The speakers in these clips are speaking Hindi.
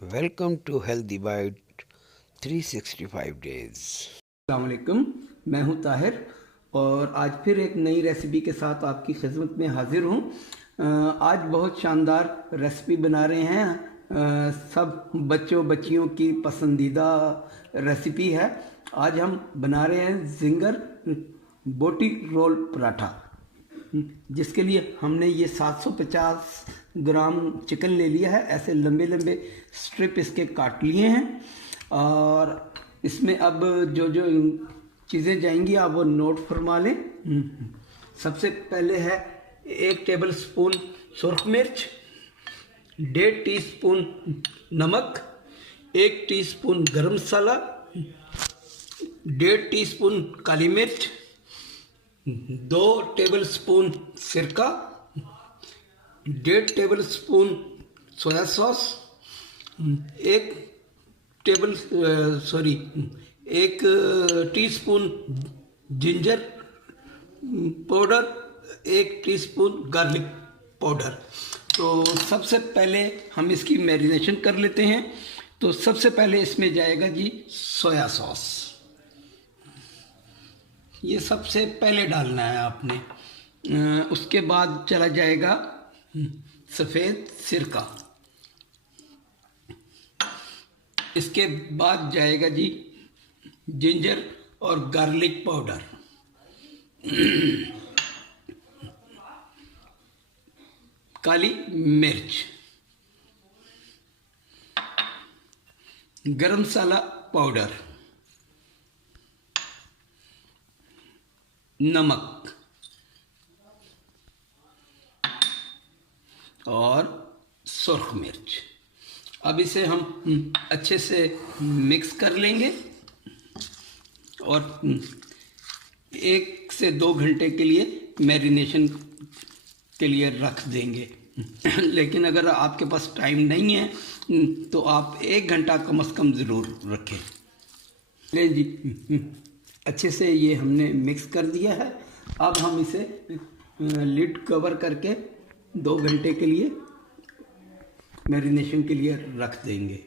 Welcome to healthy bite 365 days. अस्सलामुअलैकुम, मैं हूं ताहिर और आज फिर एक नई रेसिपी के साथ आपकी खिदमत में हाजिर हूं। आज बहुत शानदार रेसिपी बना रहे हैं। सब बच्चों बच्चियों की पसंदीदा रेसिपी है। आज हम बना रहे हैं जिंगर बोटी रोल पराठा, जिसके लिए हमने ये 750 ग्राम चिकन ले लिया है। ऐसे लंबे लंबे स्ट्रिप इसके काट लिए हैं और इसमें अब जो जो चीज़ें जाएंगी आप वो नोट फरमा लें। सबसे पहले है 1 टेबल स्पून सुरख मिर्च, 1.5 टीस्पून नमक, 1 टीस्पून गरम मसाला, 1.5 टीस्पून काली मिर्च, 2 टेबल स्पून सिरका, 1.5 table spoon soya sauce, 1 teaspoon ginger powder, 1 teaspoon garlic powder. तो सबसे पहले हम इसकी मैरिनेशन कर लेते हैं। तो सबसे पहले इसमें जाएगा जी सोया सॉस। ये सबसे पहले डालना है आपने। उसके बाद चला जाएगा सफ़ेद सिरका। इसके बाद जाएगा जी जिंजर और गार्लिक पाउडर, काली मिर्च, गरम मसाला पाउडर, नमक और सुरख मिर्च। अब इसे हम अच्छे से मिक्स कर लेंगे और 1 से 2 घंटे के लिए मैरिनेशन के लिए रख देंगे। लेकिन अगर आपके पास टाइम नहीं है तो आप 1 घंटा कम से कम ज़रूर रखें। ले जी, अच्छे से ये हमने मिक्स कर दिया है। अब हम इसे लिड कवर करके 2 घंटे के लिए मैरिनेशन के लिए रख देंगे।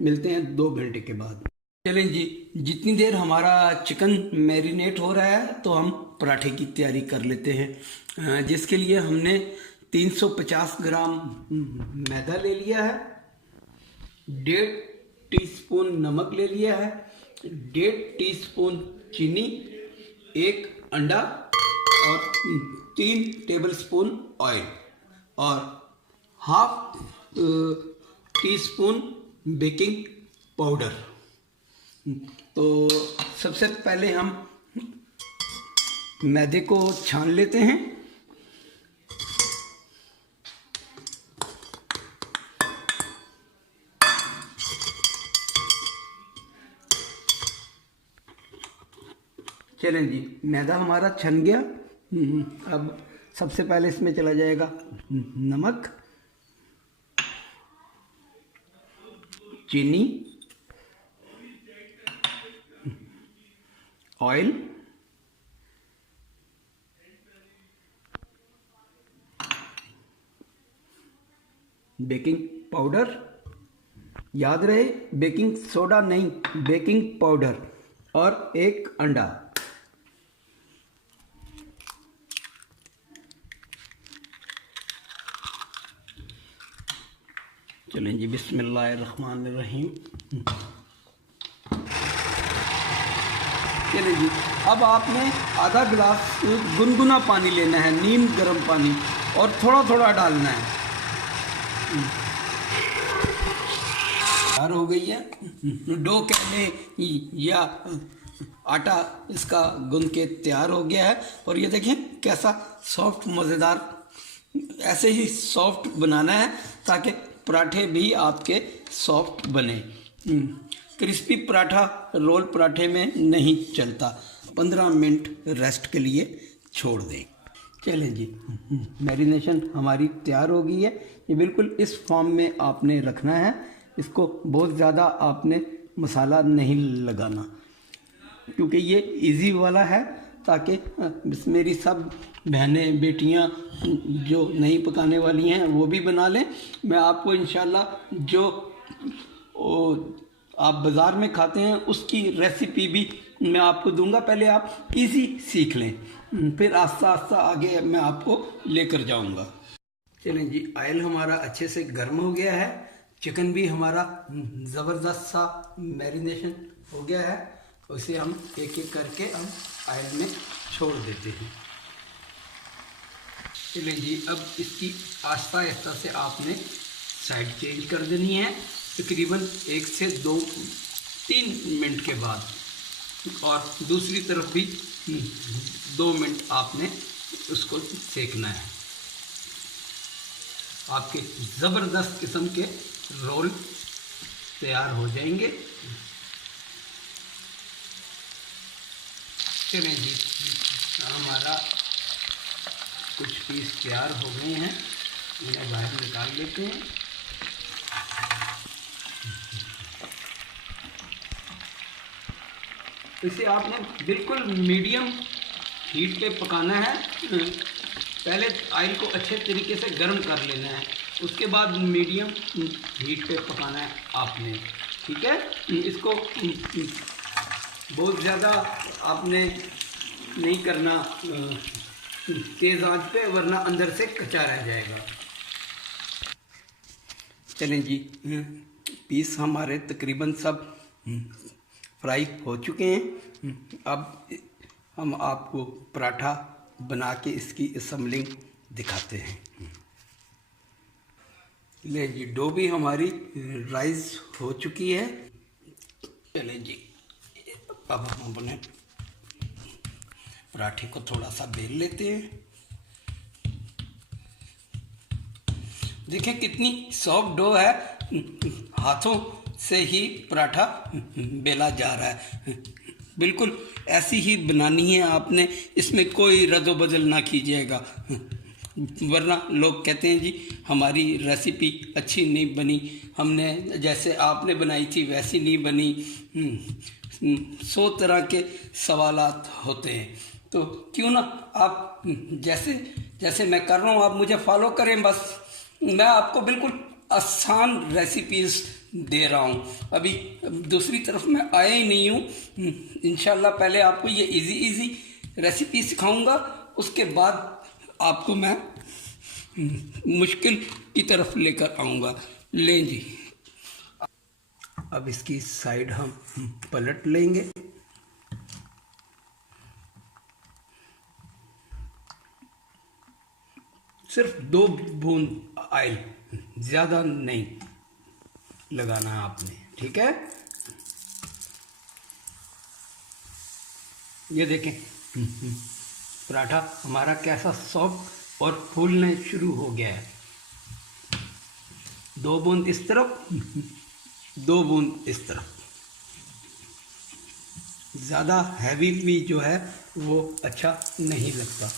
मिलते हैं 2 घंटे के बाद। चलें जी, जितनी देर हमारा चिकन मैरिनेट हो रहा है तो हम पराठे की तैयारी कर लेते हैं। जिसके लिए हमने 350 ग्राम मैदा ले लिया है, 1.5 टीस्पून नमक ले लिया है, 1.5 टीस्पून चीनी, 1 अंडा और 3 टेबलस्पून ऑयल और 1/2 टीस्पून बेकिंग पाउडर। तो सबसे पहले हम मैदे को छान लेते हैं। चलें जी, मैदा हमारा छन गया। अब सबसे पहले इसमें चला जाएगा नमक, चीनी, ऑयल, बेकिंग पाउडर। याद रहे बेकिंग सोडा नहीं, बेकिंग पाउडर, और 1 अंडा। चलें जी, बिस्मिल्लाहिर्रहमानिर्रहीम। चलें जी, अब आपने आधा गिलास गुनगुना पानी लेना है, नीम गर्म पानी, और थोड़ा थोड़ा डालना है। तैयार हो गई है डो कहने या आटा इसका गूंद के तैयार हो गया है। और ये देखें कैसा सॉफ्ट मज़ेदार। ऐसे ही सॉफ्ट बनाना है ताकि पराठे भी आपके सॉफ्ट बने। क्रिस्पी पराठा रोल पराठे में नहीं चलता। 15 मिनट रेस्ट के लिए छोड़ दें। चलें जी, मैरिनेशन हमारी तैयार हो गई है। ये बिल्कुल इस फॉर्म में आपने रखना है। इसको बहुत ज़्यादा आपने मसाला नहीं लगाना, क्योंकि ये इजी वाला है, ताकि मेरी सब बहनें बेटियां जो नहीं पकाने वाली हैं वो भी बना लें। मैं आपको इंशाल्लाह जो आप बाज़ार में खाते हैं उसकी रेसिपी भी मैं आपको दूंगा। पहले आप इजी सीख लें, फिर आस्ता आस्ता आगे मैं आपको लेकर जाऊंगा। चलें जी, ऑयल हमारा अच्छे से गर्म हो गया है, चिकन भी हमारा ज़बरदस्त सा मैरिनेशन हो गया है। उसे हम एक एक करके हम ऑयल में छोड़ देते हैं। चलें जी, अब इसकी आस्ता आस्ता से आपने साइड चेंज कर देनी है, तकरीबन 1 से 2-3 मिनट के बाद, और दूसरी तरफ भी 2 मिनट आपने उसको सेकना है। आपके ज़बरदस्त किस्म के रोल तैयार हो जाएंगे। चलें जी, हमारा कुछ पीस तैयार हो गए हैं, इन्हें बाहर निकाल लेते हैं। इसे आपने बिल्कुल मीडियम हीट पे पकाना है। पहले ऑयल को अच्छे तरीके से गर्म कर लेना है, उसके बाद मीडियम हीट पे पकाना है आपने, ठीक है। इसको बहुत ज़्यादा आपने नहीं करना तेज़ आंच पे, वरना अंदर से कच्चा रह जाएगा। चलें जी, पीस हमारे तकरीबन सब फ्राई हो चुके हैं। अब हम आपको पराठा बना के इसकी असम्बलिंग दिखाते हैं। ले जी, डो भी हमारी राइस हो चुकी है। चलें जी, अब हम अपने पराठे को थोड़ा सा बेल लेते हैं। देखें कितनी सॉफ्ट डो है, हाथों से ही पराठा बेला जा रहा है। बिल्कुल ऐसी ही बनानी है आपने, इसमें कोई रद्द बदल ना कीजिएगा, वरना लोग कहते हैं जी हमारी रेसिपी अच्छी नहीं बनी, हमने जैसे आपने बनाई थी वैसी नहीं बनी। 100 तरह के सवालात होते हैं, तो क्यों ना आप जैसे जैसे मैं कर रहा हूँ आप मुझे फॉलो करें। बस मैं आपको बिल्कुल आसान रेसिपीज़ दे रहा हूँ। अभी दूसरी तरफ मैं आया ही नहीं हूँ। इंशाल्लाह पहले आपको ये इजी रेसिपी सिखाऊंगा, उसके बाद आपको मैं मुश्किल की तरफ लेकर आऊँगा। लें जी, अब इसकी साइड हम पलट लेंगे। सिर्फ 2 बूंद ऑयल, ज़्यादा नहीं लगाना है आपने, ठीक है। ये देखें पराठा हमारा कैसा सॉफ्ट और फूलने शुरू हो गया है। 2 बूंद इस तरफ, 2 बूंद इस तरफ। ज़्यादा हैवी भी जो है वो अच्छा नहीं लगता।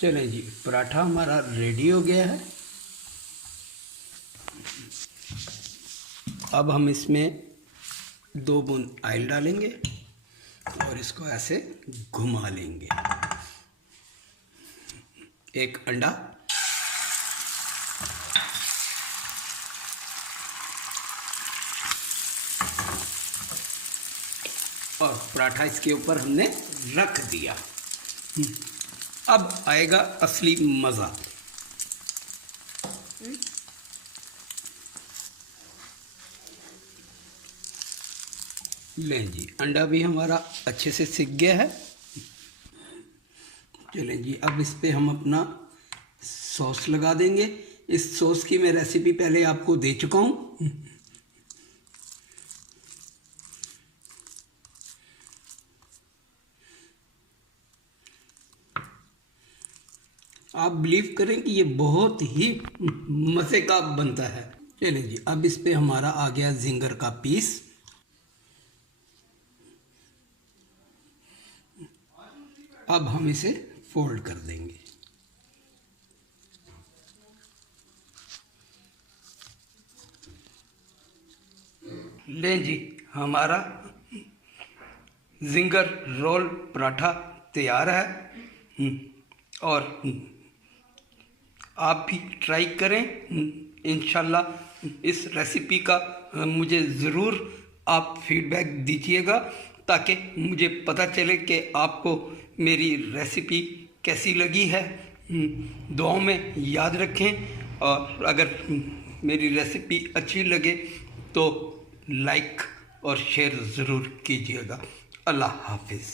चलें जी, पराठा हमारा रेडी हो गया है। अब हम इसमें 2 बूंद ऑयल डालेंगे और इसको ऐसे घुमा लेंगे। एक अंडा, और पराठा इसके ऊपर हमने रख दिया। अब आएगा असली मज़ा। लें जी, अंडा भी हमारा अच्छे से सिक गया है। चलें जी, अब इस पे हम अपना सॉस लगा देंगे। इस सॉस की मैं रेसिपी पहले आपको दे चुका हूँ। आप बिलीव करें कि ये बहुत ही मज़े का बनता है। चलिए जी, अब इस पे हमारा आ गया जिंगर का पीस। अब हम इसे फोल्ड कर देंगे। लें जी, हमारा जिंगर रोल पराठा तैयार है। और आप भी ट्राई करें। इंशाल्लाह इस रेसिपी का मुझे ज़रूर आप फीडबैक दीजिएगा, ताकि मुझे पता चले कि आपको मेरी रेसिपी कैसी लगी है। दुआओं में याद रखें, और अगर मेरी रेसिपी अच्छी लगे तो लाइक और शेयर ज़रूर कीजिएगा। अल्लाह हाफिज़।